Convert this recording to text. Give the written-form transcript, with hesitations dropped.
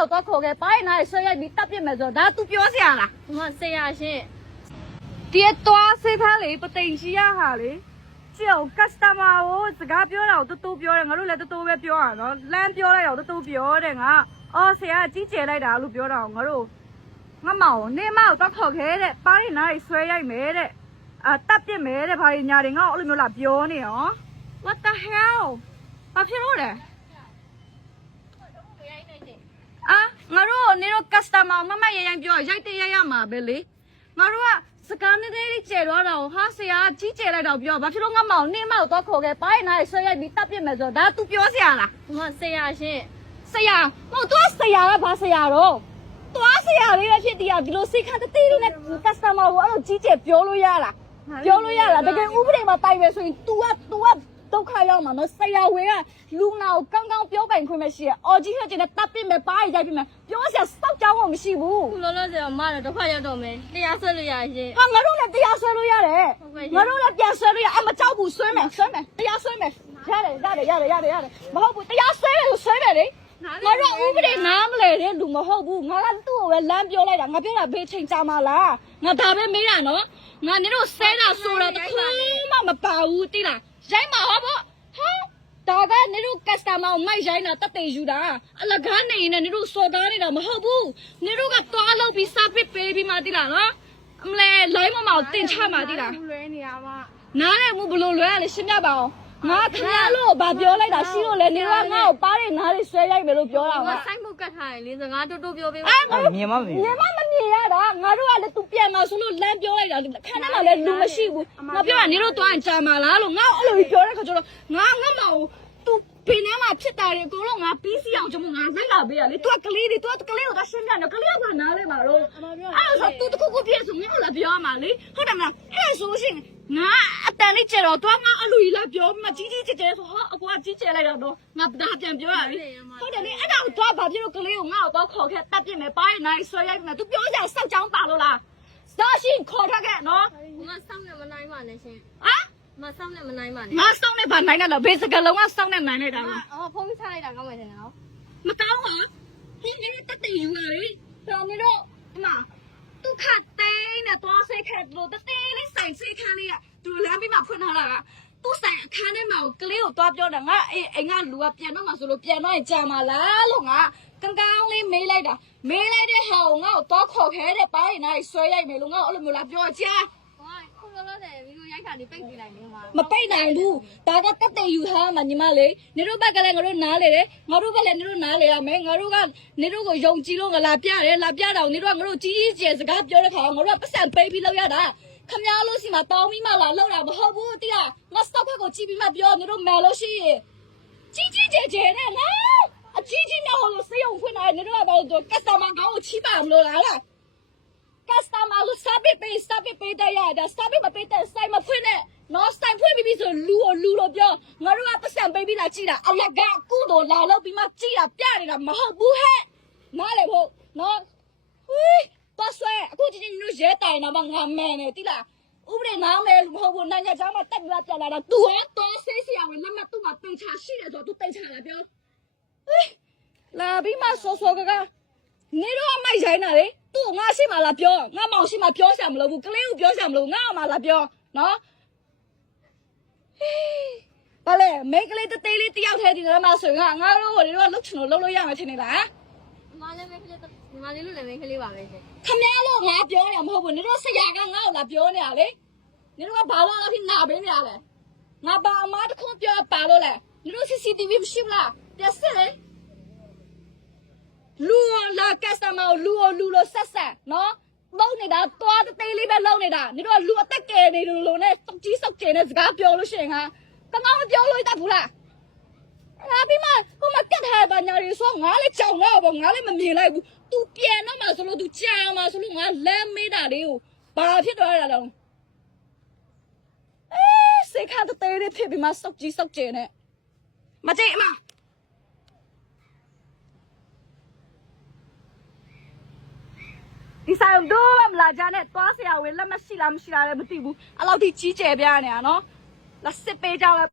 မောက်တော့ခေါ်ခဲ့ပိုင်းနိုင်ဆွဲရိုက်ပြီးတပ်ပြစ်မယ်ဆိုတော့ဒါ तू ပြောစရာလားဒီမှာဆရာရှင်ဒီတော့စိတ်ထားလေပသိမ်ရှိရဟာလေကျုပ် customer ကိုစကားပြောတာကိုတူပြောတယ်ငါတို့လည်းတူပဲပြောရနော်လမ်းပြောလိုက်တော့တူပြောတယ်ငါအော်ဆရာကြီးကျယ်လိုက်တာလို့ပြောတာငါတို့ငါမောင်နေမောက်တော့ခေါ်ခဲ့တဲ့ပိုင်းနိုင်ဆွဲရိုက်မယ်တဲ့တပ်ပြစ်မယ်တဲ့ဘာညာတွေငါ့အဲ့လိုမျိုးလာပြောနေရော What the hell ဘာဖြစ်လို့လဲငါတို့နေတော့ customer မမရိုင်းပြောရိုက်တရရမှာပဲလေငါတို့ကစကားနဲ့လေးကျဲတော့တော့ဟာဆရာကြီးကျဲလိုက်တော့ပြောဘာဖြစ်လို့ငါမောင်နေမောက်တော့ခေါ်ခဲ့ပိုင်းနိုင်ဆွဲရိုက်ပြီးတပ်ပြစ်မယ်ဆိုတော့ဒါ तू ပြောစရာလားဒီမှာဆရာရှင်ဆရာမဟုတ် तू ဆရာကဘာဆရာတော့ तू ဆရာလေးပဲဖြစ်တည်ရဒီလိုစိတ်ခန့်တေးလေးနဲ့ customer ကိုအဲ့လိုကြီးကျယ်ပြောလို့ရလားပြောလို့ရလားတကယ်ဥပဒေမှာတိုင်ပဲဆိုရင် तू ကဒုက္ခရောက်မှာနော်ဆရာဝေကလူနာကိုကောင်းကောင်းပြောပိုင်ခွင့်မရှိရအော်ကြီးဟဲ့ကျင်နဲ့တပ်ပြစ်မယ်ပိုင်းရိုက်ပြစ်မယ်ပြောစရာစောက်ကြောင်းကိုမရှိဘူးခုလောလောဆယ်မတော့တစ်ခါရောက်တော့မယ်တရားဆွဲလို့ရရှင်ဟာငါတို့လည်းတရားဆွဲလို့ရတယ်ငါတို့လည်းပြန်ဆွဲလို့ရအမကြောက်ဘူးဆွဲမယ်တရားဆွဲမယ်ရတယ်မဟုတ်ဘူးတရားဆွဲတယ်ဆိုဆွဲမယ်လေငါတို့ဥပဒေနားမလဲတဲ့လူမဟုတ်ဘူးငါကသူ့ကိုပဲလမ်းပြောလိုက်တာငါပြောတာဘေးချိန်ကြမှာလားငါဒါပဲမေးတာနော်ငါနေတို့ဆဲတာဆိုတာတခုမှမပါဘူးတိလားရိုင်းမှာဟောပေါ့ဟာဒါကနေတို့ customer ကိုမိုက်ရိုင်းတာတက်တေယူတာအလကားနေရင်နေတို့စော်သားနေတာမဟုတ်ဘူးနေတို့ကသွားလို့ပြီးစာပစ်ပေးပြီးမှတိလားနော်အမလဲလိုင်းမမောင်တင်ချမှာတိလားလွဲနေရမှာနားတယ်မှုဘလို့လွဲရလဲရှင်းပြပါအောင်ငါခင်ဗျားလို့ဗာပြောလိုက်တာရှိလို့လေနေတော့ငါ့ကိုပါးတဲ့နားလေးဆွဲရိုက်မယ်လို့ပြောတာငါစိုက်မှုကတ်ထားတယ်လေစကားတိုးပြောပေးပါမြင်မမြင်ရတာငါတို့ကလည်း तू ပြန်มาဆိုလို့လမ်းပြောလိုက်တာခဏမှလည်းလူမရှိဘူးငါပြောတာနေတော့တွားကြာမှာလားလို့ငါအဲ့လိုပြောတဲ့ခါကျတော့ငါမောင် तू ဖေးနားမှာဖြစ်တာတွေအကုန်လုံးငါပြီးစီအောင်ကျွန်မငါလိုက်လာပေးရလေ तू ကလေးကိုရှင်းပြတယ်ကလေးကနားလဲမှာတော့အဲ့ဆို तू တခုခုပြည့်စုံငါ့လာပြောမှာလေဟုတ်တယ်မလားအဲ့ဆိုရှင်ငါအတန်လေးကျတော့တွားငါအလူကြီးလာပြောမှကြီးကျယ်ဆိုဟာအကွာကြီးကျယ်လိုက်တော့ငါဒါပြန်ပြောရလေဟုတ်တယ်လေအဲ့ဒါကိုတွားဘာဖြစ်လို့ကလေးကိုငါ့ကိုတော့ခေါ်ခဲ့တက်ပြစ်မယ်ပိုင်းနိုင်ဆွဲရိုက်မယ် तू ပြောကြစောက်ချောင်းပါလို့လားစောရှင်ခေါ်ထားခဲ့နော်ငါစောင့်နေမနိုင်ပါနဲ့ရှင်ဟမ်မစောင့်နဲ့မနိုင်ပါနဲ့ငါစောင့်နေပါနိုင်တယ်လားဘေးစကလုံးကစောင့်နေနိုင်နေတာလားဖုန်းချလိုက်တာကောင်းမယ်ထင်တယ်နော်မကောင်းပါဟင်းနေတက်တယ်ယူလာလေတော်နေတော့အမသူခတ်သိန်းနဲ့သွားစိတ်ခတ်လို့တသေးလေးဆိုင်စိတ်ခန်းလေးကသူလမ်းပြီးမှဖွင့်ထားတာကသူ့ဆိုင်အခန်းထဲမှာကလေးကိုသွားပြောတယ်ငါအိမ်ကလူကပြန်တော့မှဆိုလို့ပြန်တော့ရင်ကြာမှာလားလို့ငါကောင်းလေးမေးလိုက်တဲ့ဟာကိုငါ့ကိုသွားခေါ်ခဲ့တဲ့ပိုင်းနိုင်ဆွဲရိုက်မယ်လို့ငါ့အဲ့လိုမျိုးလာပြောကြခုလောလောဆယ်ဗီဒီယိုရိုက်တာနေပိတ်ပြလိုက်နေမှာမပိတ်နိုင်ဘူးဒါကတက်တယ်ယူထားမှာညီမလေးနေတို့ဘက်ကလည်းငါတို့နားလေတယ်ငါတို့ဘက်လည်းနေတို့နားလေရမယ်ငါတို့ကနေတို့ကိုယုံကြည်လို့ငါလာပြတယ်လာပြတော့နေတို့ကငါတို့ကြီးကျယ်စကားပြောတဲ့ခါငါတို့ကပတ်စံပေးပြီးလောက်ရတာခမရလို့စီမှာတောင်းပြီးမှလာလောက်တာမဟုတ်ဘူးတိလားငါစတော့ဘက်ကိုကြည့်ပြီးမှပြောနေတို့မယ်လို့ရှိရင်ကြီးကျယ်နဲ့နော်အကြီးနဲ့ဟိုစေးုံဖွင့်လာနေတို့ကဘာလို့ customer ကောကိုချီးပါမလို့လားcustomer လို့စာပေပေးတဲ့ရတာစာပေမပေးတဲ့စိုက်မဖွင့်နဲ့နော်စိုက်ဖွင့်ပြီးဆိုလူလို့ပြောငါတို့ကပတ်စံပေးပြီးလာကြည့်တာအလကကုသိုလ်လာလို့ပြီးမှကြည့်တာပြနေတာမဟုတ်ဘူးဟဲ့နားလေဖို့နော်ဟိပတ်ဆွဲအခုချင်းတို့ရဲတိုင်တော့ငါမဲနေတိလားဥပဒေနားမဲလို့မဟုတ်ဘူးနိုင်ငံသားမှာတက်ပြီးပြန်လာတာ तू တော့ဆေးဆရာဝင်လက်မှတ်သူ့မှာပိတ်ချရှိတယ်ဆိုတော့ तू ပိတ်ချလာပြောလာပြီးမှစောကနေတော့မိုက်ဆိုင်တာလေသူ့ငါရှိမှလာပြောငါမောင်ရှိမှပြောစရာမလိုဘူးကလေးကိုပြောစရာမလိုငါ့မှလာပြောနော်ဘာလဲမိကလေးတသေးလေးတယောက်ထဲဒီထဲမှာဆိုရင်ငါတို့ဟိုတွေတော့လှုပ်ချင်လို့လှုပ်လို့ရမှာထင်နေလားမလေးမိကလေးညီမလေးလို့လည်းမိကလေးပါပဲရှင်ခမရလို့ငါပြောနေတာမဟုတ်ဘူးနေတို့ဆရာကငါ့ကိုလာပြောနေတာလေနေတို့ကဘာလို့အဖြစ်နာပေးနေတာလဲငါဘာအမားတခုပြောပါလို့လဲနေတို့ CCTV မရှိဘူးလားပြက်စစ်လေလူလာ customer လူလို့ဆက်နော်လုံးနေတာသွားသေးလေးပဲလုံးနေတာနေတော့လူအသက်ကယ်နေလို့နဲ့စောက်ကြီးစောက်ကျင်တဲ့စကားပြောလို့ရှိရင်ဟာကောင်းမပြောလို့တတ်ဘူးလားအဲ့ပြီးမှဟိုမှာကတ်ထားပါညာရီဆိုငါလည်းကြောင်တော့ပေါ့ငါလည်းမမြင်လိုက်ဘူး तू ပြန်တော့မှဆိုလို့ तू ကြာမှာဆိုလို့ငါလမ်းမေးတာလေးကိုဘာဖြစ်သွားရလဲစိတ်ခါတသေးလေးဖြစ်ပြီးမှစောက်ကြီးစောက်ကျင်နဲ့မကြိတ်အမဒီဆိုင်တော့မလာကြနဲ့သွားဆရာဝင်လက်မရှိလားလည်းမသိဘူးအဲ့လောက်ထိကြီးကျယ်ပြနေတာနော်လက်စစ်ပေးကြလား